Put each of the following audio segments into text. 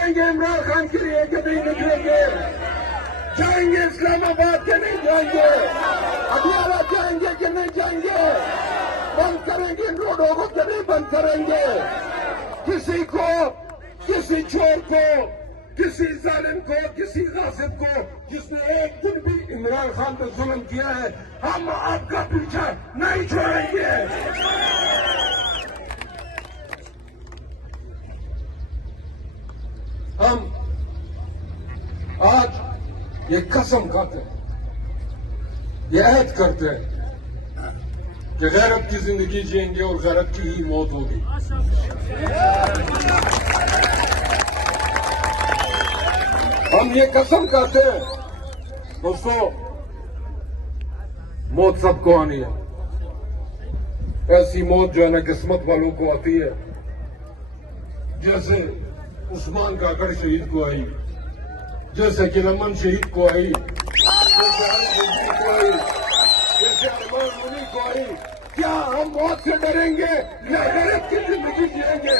निकलेंगे इमरान खान के लिए कि नहीं निकलेंगे? जाएंगे इस्लामाबाद के नहीं जाएंगे? अडियाला जाएंगे कि नहीं जाएंगे? बंद करेंगे इन रोडों को कि नहीं बंद करेंगे? किसी को, किसी चोर को, किसी जालिम को, किसी गासिब को जिसने एक दिन भी इमरान खान पर जुल्म किया है, हम आपका पीछा नहीं छोड़ेंगे। हम आज ये कसम खाते हैं, ये ऐद करते हैं कि गैरत की जिंदगी जिएंगे और गैरत की ही मौत होगी। हम ये कसम खाते हैं दोस्तों, मौत सबको आनी है। ऐसी मौत जो है ना किस्मत वालों को आती है, जैसे उस्मान काकड़ शहीद को आई, जैसे कि लमन शहीद को आई, जैसे अली को आई, जैसे अरमान मुनी को आई। क्या हम मौत से डरेंगे या गैरत की जिंदगी जिएंगे?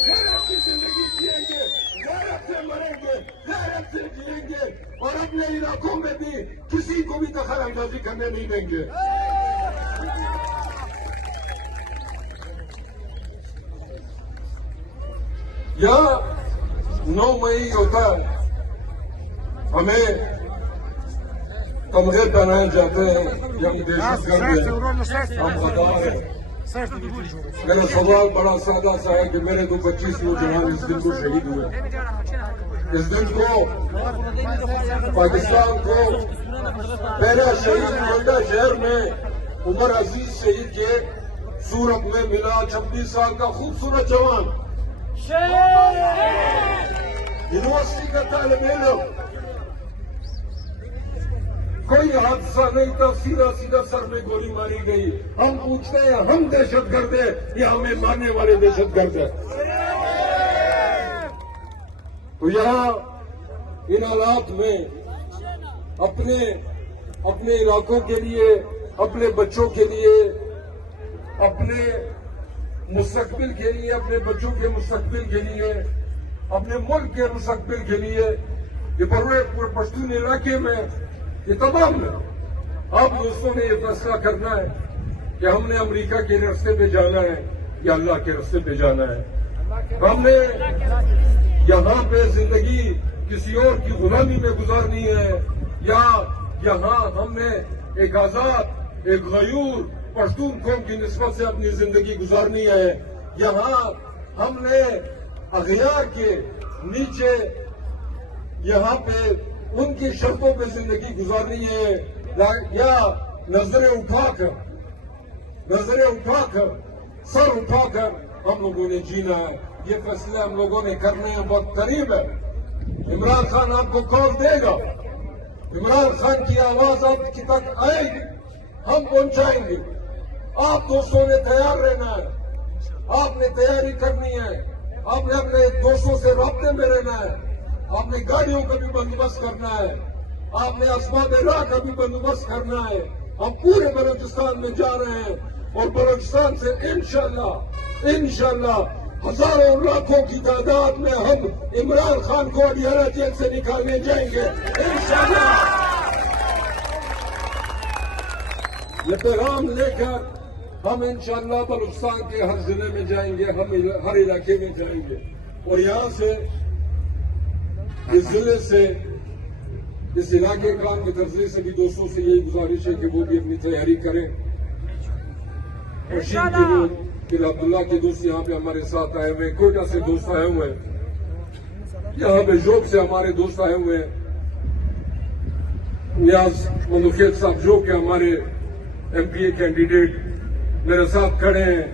गैरत की जिंदगी जिएंगे, गैरत से मरेंगे, गैरत से जिएंगे और अपने इलाकों में भी किसी को भी दखल अंदाजी करने नहीं देंगे। यहाँ 9 मई होता है, हमें कमरे पहनाए जाते हैं, हम दहशतगर्द हैं, हम गद्दार हैं। मेरा सवाल बड़ा सादा सा है कि मेरे तो 25 नौजवान इस दिन को शहीद हुए। इस दिन को पाकिस्तान को पहला शहीद नोएडा शहर में उमर अजीज शहीद के सूरत में मिला। 26 साल का खूबसूरत जवान, यूनिवर्सिटी का तालिब इल्म, कोई हादसा नहीं था, सीधा सीधा सर में गोली मारी गई। हम पूछते हैं हम दहशतगर्द हैं या हमें मारने वाले दहशतगर्द हैं? तो यहाँ इन हालात में अपने इलाकों के लिए, अपने बच्चों के लिए, अपने मुस्तकबिल के लिए, अपने बच्चों के मुस्तकबिल के लिए, अपने मुल्क के मुस्तकबिल के लिए, ये पूरे पश्तून इलाके में ये तमाम आप दोस्तों ने ये फैसला करना है कि हमने अमेरिका के रास्ते पे जाना है या अल्लाह के रास्ते पे जाना है। हमने यहाँ पे जिंदगी किसी और की गुलामी में गुजारनी है या यहाँ हमने एक आजाद, एक गयूर पश्तून कौम की निस्बत से अपनी जिंदगी गुजारनी है। यहाँ हमने अगयार के नीचे यहाँ पे उनकी शर्तों पे जिंदगी गुजारनी है या नजरें उठाकर, सर उठाकर हम लोगों ने जीना है। ये फैसले हम लोगों ने करने हैं, बहुत करीब है। इमरान खान आपको कॉल देगा, इमरान खान की आवाज आपकी तक आएगी, हम पहुंचाएंगे। आप दोस्तों ने तैयार रहना है, आपने तैयारी करनी है, आपने अपने दोस्तों से राब्ते में रहना है, आपने गाड़ियों का भी बंदोबस्त करना है, आपने असबाब राह का भी बंदोबस्त करना है। हम पूरे बलूचिस्तान में जा रहे हैं और बलूचिस्तान से इंशाल्लाह हजारों लाखों की तादाद में हम इमरान खान को अडियाला जेल से निकालने जाएंगे इंशाल्लाह। ये पैगाम लेकर हम इंशाल्लाह बलूचिस्तान के हर जिले में जाएंगे, हम हर इलाके में जाएंगे और यहाँ से इस जिले से, इस इलाके काम के दर्जे से भी दोस्तों से यही गुजारिश है कि वो भी अपनी तैयारी करें। रशीद के लोग, फिर अब्दुल्ला के दोस्त यहाँ पे हमारे साथ आए हुए हैं, कोयटा से दोस्त आए हुए हैं, यहाँ पे जोक से हमारे दोस्त आए हुए हैं, नियाज मनुखेत साहब जो कि हमारे MPA कैंडिडेट मेरे साथ खड़े हैं।